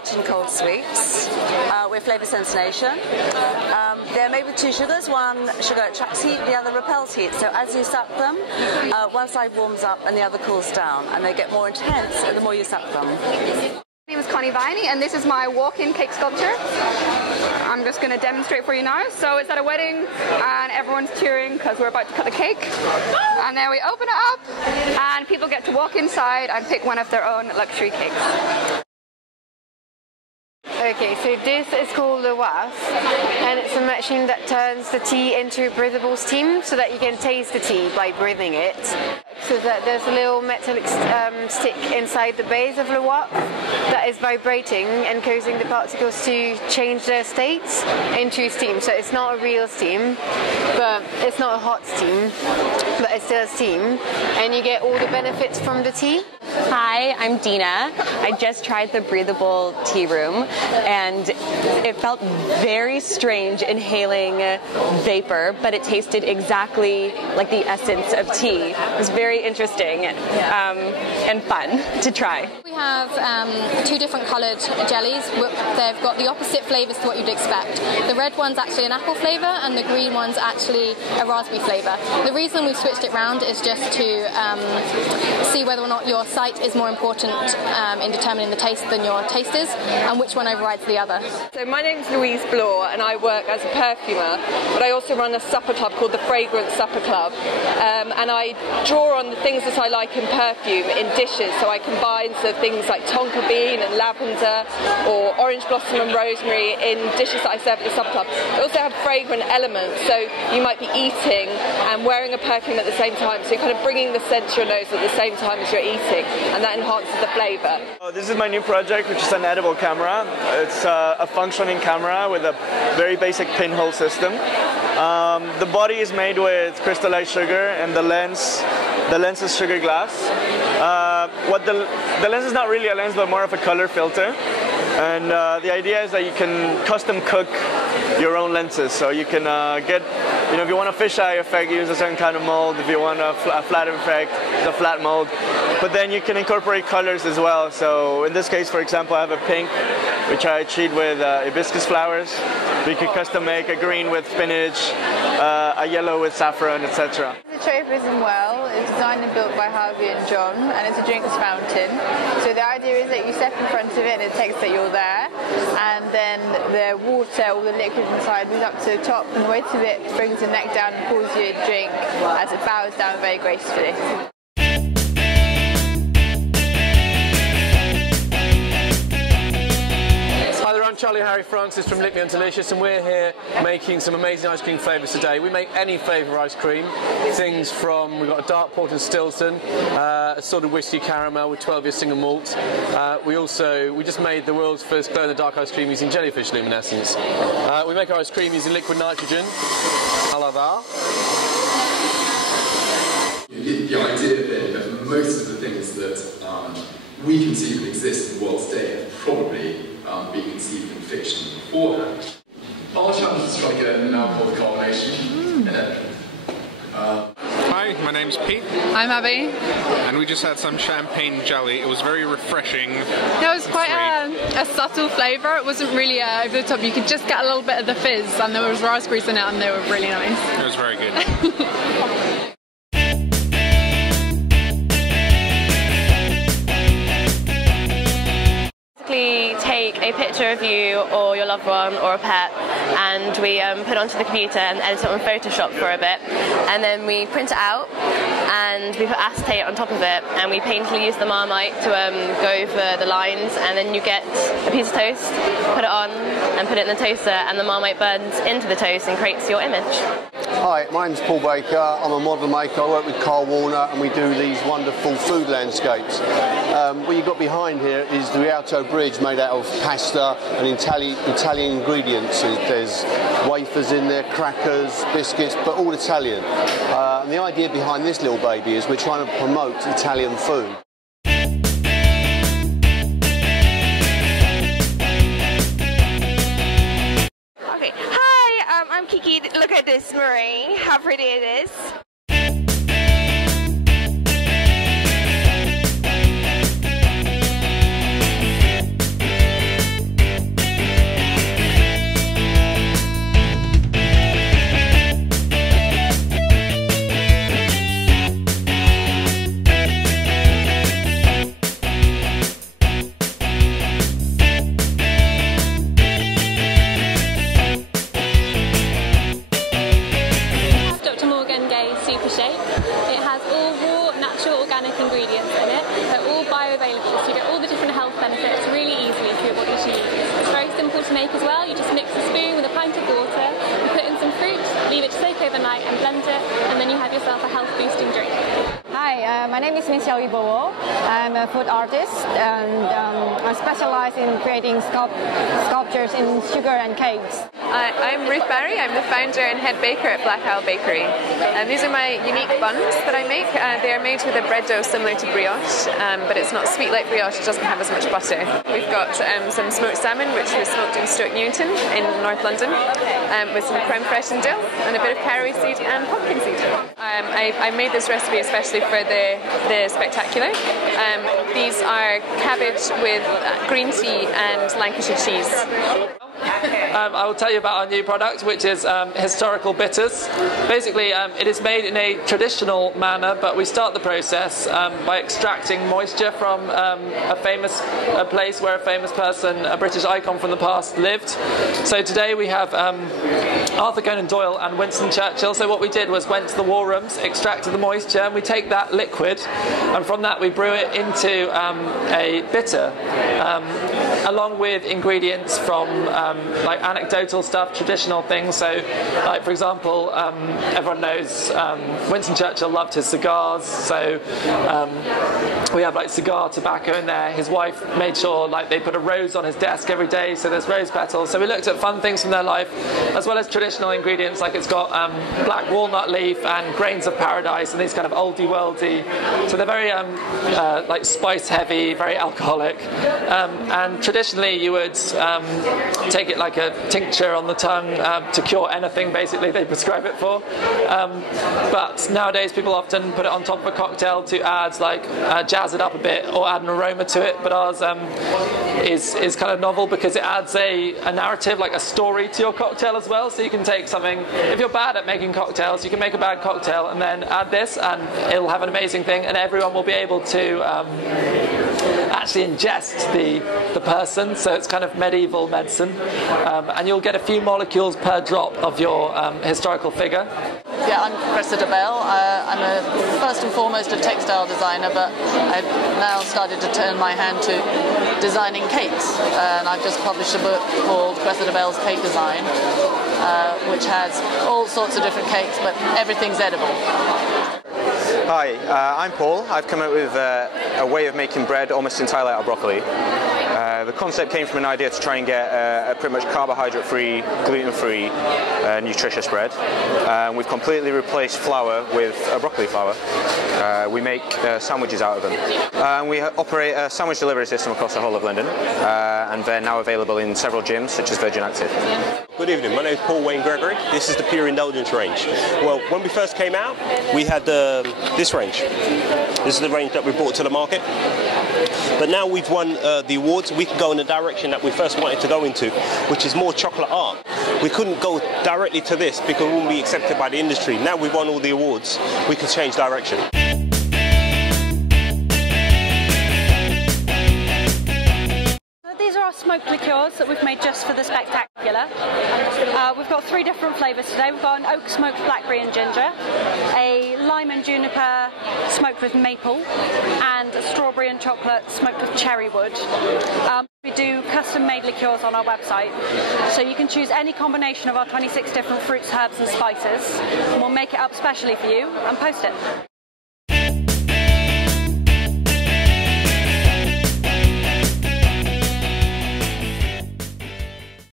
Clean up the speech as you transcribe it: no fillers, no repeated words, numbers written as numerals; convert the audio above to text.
hot and cold sweets with flavour sensation. They're made with two sugars. One sugar attracts heat, the other repels heat. So as you suck them, one side warms up and the other cools down, and they get more intense the more you suck them. My name is Connie Viney, and this is my walk-in cake sculpture. I'm just going to demonstrate for you now. So it's at a wedding and everyone's cheering because we're about to cut the cake. And then we open it up and people get to walk inside and pick one of their own luxury cakes. Okay, so this is called the WAF, and it's a machine that turns the tea into breathable steam so that you can taste the tea by breathing it. So that there's a little metallic stick inside the base of the WAF that is vibrating and causing the particles to change their states into steam. So it's not a real steam, but it's not a hot steam, but it's still steam, and you get all the benefits from the tea. Hi, I'm Dina. I just tried the breathable tea room, and it felt very strange inhaling vapor, but it tasted exactly like the essence of tea. It was very interesting and fun to try. We have two different coloured jellies. They've got the opposite flavours to what you'd expect. The red one's actually an apple flavour and the green one's actually a raspberry flavour. The reason we've switched it round is just to see whether or not your sight is more important in determining the taste than your taste is, and which one overrides the other. So my name's Louise Bloor and I work as a perfumer, but I also run a supper club called the Fragrance Supper Club, and I draw on the things that I like in perfume in dishes. So I combine things like tonka bean and lavender or orange blossom and rosemary in dishes that I serve at the supper club. I also have fragrant elements, so you might be eating and wearing a perfume at the same time, so you're kind of bringing the scent to your nose at the same time as you're eating, and that enhances the flavour. This is my new project, which is an edible camera. It's a functioning camera with a very basic pinhole system. The body is made with crystallized sugar, and the lens is sugar glass. The lens is not really a lens, but more of a color filter. And the idea is that you can custom cook your own lenses. So you can get, if you want a fisheye effect, use a certain kind of mold. If you want a flat effect, it's a flat mold. But then you can incorporate colors as well. So in this case, for example, I have a pink, which I treat with hibiscus flowers. We could custom make a green with spinach, a yellow with saffron, etc. The Tropism Well is designed and built by Harvey and John, and it's a drinks fountain. So the idea is that you step in front of it and it takes that you're there, and then the water or the liquid inside moves up to the top, and the weight of it brings the neck down and pours you a drink as it bows down very gracefully. Hi there, I'm Charlie Harry Francis from Lickly and Delicious, and we're here making some amazing ice cream flavours today. We make any flavour ice cream, things from, we've got a dark port and Stilton, a sort of whiskey caramel with 12-year single malt. We just made the world's first glow-in-the-dark ice cream using jellyfish luminescence. We make our ice cream using liquid nitrogen, a la that. The idea that most of the things that we conceive and exist in the world today have probably been conceived in fiction beforehand. Our challenge is trying to get an alcohol carbonation. Hi, my name's Pete. I'm Abby. And we just had some champagne jelly. It was very refreshing. It was quite a subtle flavour. It wasn't really over the top. You could just get a little bit of the fizz, and there was raspberries in it, and they were really nice. It was very good. Take a picture of you or your loved one or a pet, and we put it onto the computer and edit it on Photoshop for a bit, and then we print it out and we put acetate on top of it, and we painfully use the Marmite to go over the lines, and then you get a piece of toast, put it on and put it in the toaster, and the Marmite burns into the toast and creates your image. Hi, my name's Paul Baker. I'm a model maker. I work with Carl Warner, and we do these wonderful food landscapes. What you've got behind here is the Rialto Bridge, made out of pasta and Italian ingredients. There's wafers in there, crackers, biscuits, but all Italian. And the idea behind this little baby is we're trying to promote Italian food. Okay, hi, I'm Kiki. Look at this meringue, how pretty it is. It has all raw, natural, organic ingredients in it. They're all bioavailable, so you get all the different health benefits really easily for your body to use. It's very simple to make as well. You just mix a spoon with a pint of water, you put in some fruit, leave it to soak overnight and blend it, and then you have yourself a health-boosting drink. Hi, my name is Michelle Ibowo. I'm a food artist and I specialize in creating sculptures in sugar and cakes. I'm Ruth Barry. I'm the founder and head baker at Black Owl Bakery. These are my unique buns that I make. They are made with a bread dough similar to brioche, but it's not sweet like brioche. It doesn't have as much butter. We've got some smoked salmon, which was smoked in Stoke Newington in North London, with some creme fraiche and dill, and a bit of caraway seed and pumpkin seed. I made this recipe especially for the Spectacular. These are cabbage with green tea and Lancashire cheese. I will tell you about our new product, which is historical bitters. Basically, it is made in a traditional manner, but we start the process by extracting moisture from a place where a famous person, a British icon from the past, lived. So today we have Arthur Conan Doyle and Winston Churchill. So what we did was went to the war rooms, extracted the moisture, and we take that liquid, and from that we brew it into a bitter, along with ingredients from like anecdotal stuff, traditional things. So, like for example, everyone knows Winston Churchill loved his cigars. So we have like cigar tobacco in there. His wife made sure like they put a rose on his desk every day, so there's rose petals. So we looked at fun things from their life, as well as traditional ingredients, like it's got black walnut leaf and grains of paradise, and these kind of oldie worldy. So they're very like spice heavy, very alcoholic. And traditionally you would take it like a tincture on the tongue to cure anything basically they prescribe it for, but nowadays people often put it on top of a cocktail to add like jazz it up a bit or add an aroma to it, but ours is kind of novel because it adds a narrative, like a story to your cocktail as well. So you can take something, if you're bad at making cocktails, you can make a bad cocktail and then add this and it'll have an amazing thing, and everyone will be able to actually ingest the person. So it's kind of medieval medicine, and you'll get a few molecules per drop of your historical figure. Yeah, I'm Cressida Bell. I'm first and foremost a textile designer, but I've now started to turn my hand to designing cakes, and I've just published a book called Cressida Bell's Cake Design, which has all sorts of different cakes, but everything's edible. Hi, I'm Paul. I've come up with a way of making bread almost entirely out of broccoli. The concept came from an idea to try and get a pretty much carbohydrate-free, gluten-free, nutritious bread. We've completely replaced flour with broccoli flour. We make sandwiches out of them. We operate a sandwich delivery system across the whole of London, and they're now available in several gyms, such as Virgin Active. Good evening, my name is Paul Wayne Gregory. This is the Pure Indulgence range. Well, when we first came out, we had this range. This is the range that we brought to the market. But now we've won the awards, we can go in the direction that we first wanted to go into, which is more chocolate art. We couldn't go directly to this because we wouldn't be accepted by the industry. Now we've won all the awards, we can change direction. These are our smoked liqueurs that we've made just for the Spectacular. We've got 3 different flavours today. We've got an oak smoked blackberry and ginger, a lime and juniper smoked with maple, and a strawberry and chocolate smoked with cherry wood. We do custom made liqueurs on our website, so you can choose any combination of our 26 different fruits, herbs and spices, and we'll make it up specially for you and post it.